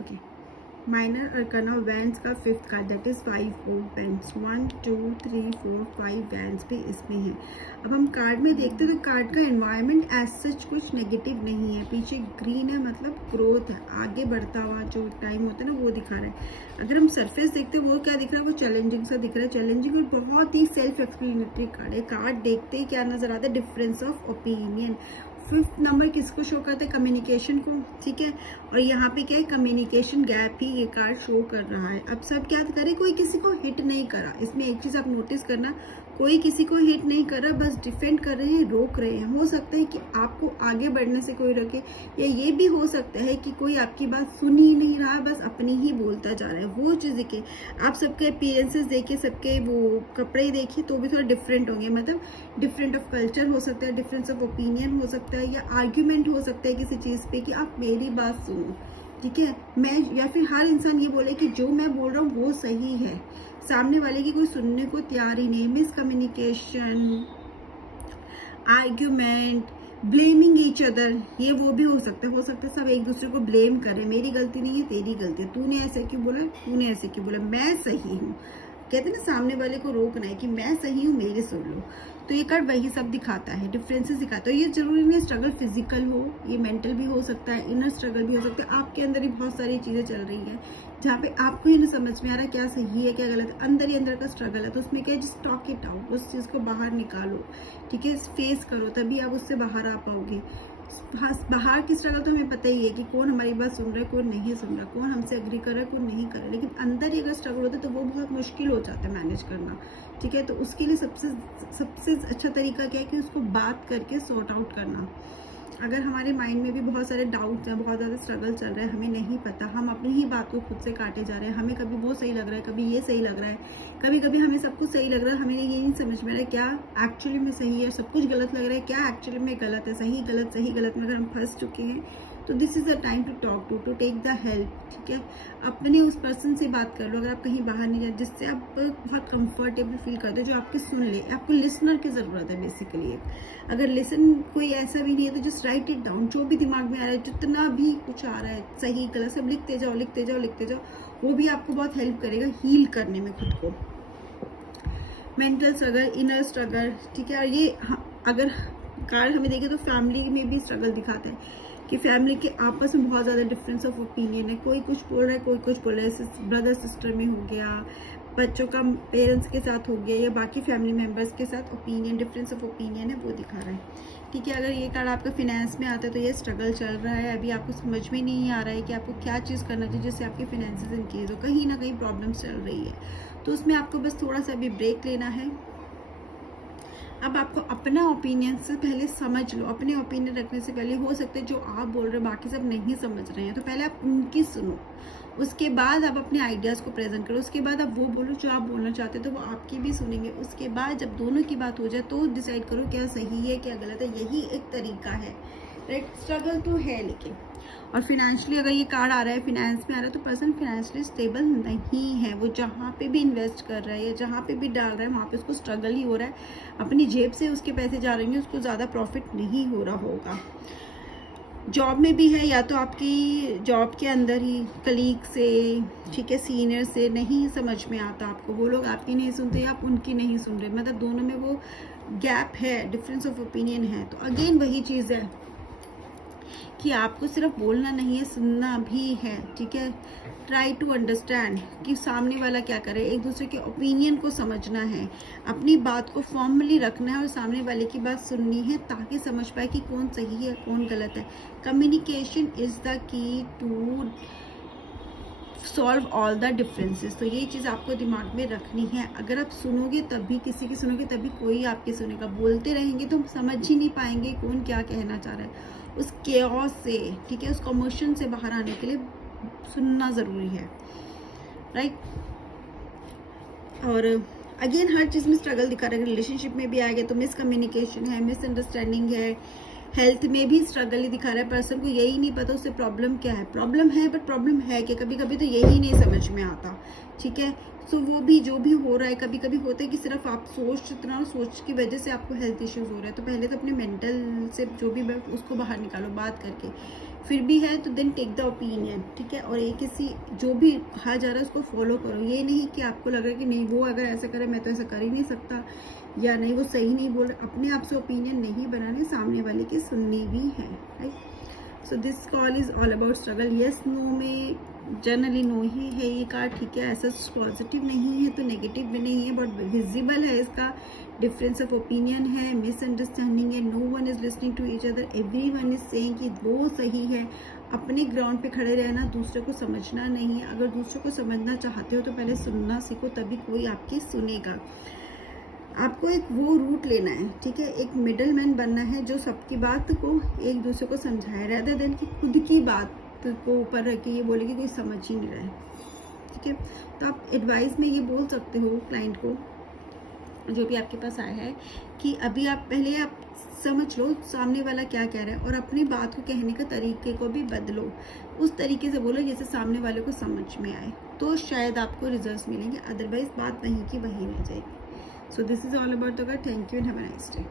Okay, minor arcana wands का fifth card that is 5 of wands, 1 2 3 4 5 wands भी इसमें है। अब हम कार्ड में देखते हैं तो कार्ड का एनवायरनमेंट एज सच कुछ नेगेटिव नहीं है, पीछे ग्रीन है मतलब ग्रोथ है, आगे बढ़ता हुआ जो टाइम होता है ना वो दिखा रहा है। अगर हम सरफेस देखते हैं वो क्या दिख रहा है, वो चैलेंजिंग सा दिख रहा है, चैलेंजिंग और बहुत ही सेल्फ एक्सप्लेनेटरी कार्ड है। कार्ड देखते ही क्या नजर आता है, difference of opinion. Fifth number किसको शो करता है, कम्युनिकेशन को, ठीक है। और यहाँ पे क्या है, कम्युनिकेशन गैप ही ये कार्ड शो कर रहा है। अब सब क्या करे, कोई किसी को हिट नहीं करा, इसमें एक चीज आप नोटिस करना, कोई किसी को हिट नहीं कर रहा, बस डिफेंड कर रहे हैं, रोक रहे हैं। हो सकता है कि आपको आगे बढ़ने से कोई रोके, या ये भी हो सकता है कि कोई आपकी बात सुन ही नहीं रहा, बस अपनी ही बोलता जा रहा है। वो चीज़ देखिए, आप सबके अपीयरेंसेस देखिए, सबके वो कपड़े देखिए तो भी थोड़ा डिफरेंट होंगे, मतलब डिफरेंट ऑफ कल्चर हो सकता है, डिफरेंस ऑफ ओपिनियन हो सकता है, या आर्ग्यूमेंट हो सकता है किसी चीज़ पे कि आप मेरी बात सुनो, ठीक है, मैं, या फिर हर इंसान ये बोले कि जो मैं बोल रहा हूँ वो सही है, सामने वाले की कोई सुनने को तैयार ही नहीं। Miscommunication, argument, blaming each other, ये वो भी हो सकता है सब एक दूसरे को ब्लेम करें, मेरी गलती नहीं है तेरी गलती है, तूने ऐसे क्यों बोला, तूने ऐसे क्यों बोला, मैं सही हूँ। कहते हैं ना, सामने वाले को रोकना है कि मैं सही हूँ, मेरे सुन लो। तो ये कार्ड वही सब दिखाता है, डिफरेंसेस दिखाता है। ये जरूरी नहीं स्ट्रगल फिजिकल हो, ये मेंटल भी हो सकता है, इनर स्ट्रगल भी हो सकता है। आपके अंदर ही बहुत सारी चीजें चल रही है जहाँ पे आपको ही नहीं समझ में आ रहा क्या सही है क्या गलत है, अंदर ही अंदर का स्ट्रगल है। तो उसमें क्या है, जस्ट टॉक इट आउट, उस चीज को बाहर निकालो, ठीक है, फेस करो, तभी आप उससे बाहर आ पाओगे। बाहर की स्ट्रगल तो हमें पता ही है कि कौन हमारी बात सुन रहा है, कौन नहीं सुन रहा, कौन हमसे एग्री कर रहा है, कौन नहीं कर रहा है। लेकिन अंदर ही अगर स्ट्रगल होता है तो वो बहुत मुश्किल हो जाता है मैनेज करना, ठीक है। तो उसके लिए सबसे अच्छा तरीका क्या है कि उसको बात करके सॉर्ट आउट करना। अगर हमारे माइंड में भी बहुत सारे डाउट्स हैं, बहुत ज़्यादा स्ट्रगल चल रहा है, हमें नहीं पता, हम अपनी ही बात को खुद से काटे जा रहे हैं, हमें कभी वो सही लग रहा है, कभी ये सही लग रहा है, कभी कभी हमें सब कुछ सही लग रहा है, हमें ये नहीं समझ में आ रहा है क्या एक्चुअली में सही है, सब कुछ गलत लग रहा है क्या एक्चुअली में गलत है, सही गलत में अगर हम फंस चुके हैं तो this is the time to talk to take the help, ठीक है। अपने उस पर्सन से बात कर लो, अगर आप कहीं बाहर नहीं जाए, जिससे आप बहुत कंफर्टेबल फील करते हो, जो आपके सुन ले। आपको लिसनर की ज़रूरत है बेसिकली। अगर लिसन कोई ऐसा भी नहीं है तो जस्ट राइट इट डाउन, जो भी दिमाग में आ रहा है, जितना भी कुछ आ रहा है, सही गलत सब लिखते जाओ लिखते जाओ लिखते जाओ, वो भी आपको बहुत हेल्प करेगा हील करने में खुद को। मेंटल स्ट्रगल, इनर स्ट्रगल, ठीक है। और ये अगर कार्ड हमें देखे तो फैमिली में भी स्ट्रगल दिखाते हैं कि फैमिली के आपस में बहुत ज़्यादा डिफरेंस ऑफ ओपिनियन है, कोई कुछ बोल रहा है, कोई कुछ बोल रहा है, ब्रदर सिस्टर में हो गया, बच्चों का पेरेंट्स के साथ हो गया, या बाकी फैमिली मेम्बर्स के साथ ओपिनियन, डिफरेंस ऑफ ओपिनियन है वो दिखा रहा है, ठीक है। अगर ये कार्ड आपका फिनेंस में आता है तो ये स्ट्रगल चल रहा है, अभी आपको समझ में नहीं आ रहा है कि आपको क्या चीज़ करना चाहिए जिससे आपके फिनेंसेस इनक्रीज हो, कहीं ना कहीं प्रॉब्लम्स चल रही है, तो उसमें आपको बस थोड़ा सा अभी ब्रेक लेना है। अब आपको अपना ओपिनियन से पहले समझ लो, अपने ओपिनियन रखने से पहले हो सकता है जो आप बोल रहे हो बाकी सब नहीं समझ रहे हैं, तो पहले आप उनकी सुनो, उसके बाद आप अपने आइडियाज़ को प्रेजेंट करो, उसके बाद आप वो बोलो जो आप बोलना चाहते हो, तो वो आपकी भी सुनेंगे। उसके बाद जब दोनों की बात हो जाए तो डिसाइड करो क्या सही है क्या गलत है, यही एक तरीका है, राइट। स्ट्रगल तो है लेकिन। और फिनेंशियली अगर ये कार्ड आ रहा है, फिनेंस में आ रहा है, तो पर्सन फिनेंशियली स्टेबल नहीं है, वो जहाँ पे भी इन्वेस्ट कर रहा है या जहाँ पे भी डाल रहा है वहाँ पे उसको स्ट्रगल ही हो रहा है, अपनी जेब से उसके पैसे जा रहे हैं, उसको ज़्यादा प्रॉफिट नहीं हो रहा होगा। जॉब में भी है, या तो आपकी जॉब के अंदर ही कलीग से, ठीक है, सीनियर से नहीं समझ में आता आपको, वो लोग आपकी नहीं सुनते, आप उनकी नहीं सुन रहे, मतलब दोनों में वो गैप है, डिफरेंस ऑफ ओपिनियन है। तो अगेन वही चीज़ है कि आपको सिर्फ बोलना नहीं है, सुनना भी है, ठीक है। ट्राई टू अंडरस्टैंड कि सामने वाला क्या करे, एक दूसरे के ओपिनियन को समझना है, अपनी बात को फॉर्मली रखना है और सामने वाले की बात सुननी है ताकि समझ पाए कि कौन सही है कौन गलत है। Communication is the key to solve all the differences. तो ये चीज़ आपको दिमाग में रखनी है, अगर आप सुनोगे तभी किसी की सुनोगे तभी कोई आपकी सुनेगा, बोलते रहेंगे तो हम समझ ही नहीं पाएंगे कौन क्या कहना चाह रहा है। उस केओस से, ठीक है, उस कमोशन से बाहर आने के लिए सुनना ज़रूरी है, राइट। और अगेन हर चीज़ में स्ट्रगल दिखा रहा है, रिलेशनशिप में भी आ गया तो मिसकम्युनिकेशन है, मिसअंडरस्टैंडिंग है, हेल्थ में भी स्ट्रगल ही दिखा रहा है, पर्सन को यही नहीं पता उससे प्रॉब्लम क्या है, प्रॉब्लम है बट प्रॉब्लम है कि कभी कभी तो यही नहीं समझ में आता, ठीक है। सो वो भी जो भी हो रहा है, कभी कभी होता है कि सिर्फ आप सोच की वजह से आपको हेल्थ इश्यूज हो रहे हैं, तो पहले तो अपने मेंटल से जो भी उसको बाहर निकालो बात करके, फिर भी है तो देन टेक द ओपिनियन, ठीक है। और एक किसी जो भी कहा जा रहा है उसको फॉलो करो। ये नहीं कि आपको लग रहा है कि नहीं वो अगर ऐसा करे मैं तो ऐसा कर ही नहीं सकता, या नहीं वो सही नहीं बोल रहा। अपने आप से ओपिनियन नहीं बनाने, सामने वाले की सुननी भी है, right. So this call is all about struggle. Yes no में जनरली नो ही है ये कार्ड, ठीक है। ऐसा पॉजिटिव नहीं है तो नेगेटिव भी नहीं है, बट विजिबल है इसका डिफरेंस ऑफ ओपिनियन है, मिसअंडरस्टैंडिंग है, no one is listening to each other, everyone is saying कि वो सही है। अपने ग्राउंड पे खड़े रहना, दूसरे को समझना नहीं है। अगर दूसरे को समझना चाहते हो तो पहले सुनना सीखो, तभी कोई आपकी सुनेगा। आपको एक वो रूट लेना है, ठीक है। एक मिडल मैन बनना है जो सबकी बात को एक दूसरे को समझाए, rather देन कि खुद की बात को ऊपर रख के ये बोले कि कोई समझ ही नहीं रहा है, ठीक है। तो आप एडवाइस में ये बोल सकते हो क्लाइंट को, जो भी आपके पास आया है, कि अभी आप पहले आप समझ लो सामने वाला क्या कह रहा है, और अपनी बात को कहने का तरीके को भी बदलो। उस तरीके से बोलो जैसे सामने वाले को समझ में आए, तो शायद आपको रिजल्ट्स मिलेंगे। अदरवाइज बात वहीं की वहीं रह जाएगी। So this is all about the card. Thank you and have a nice day.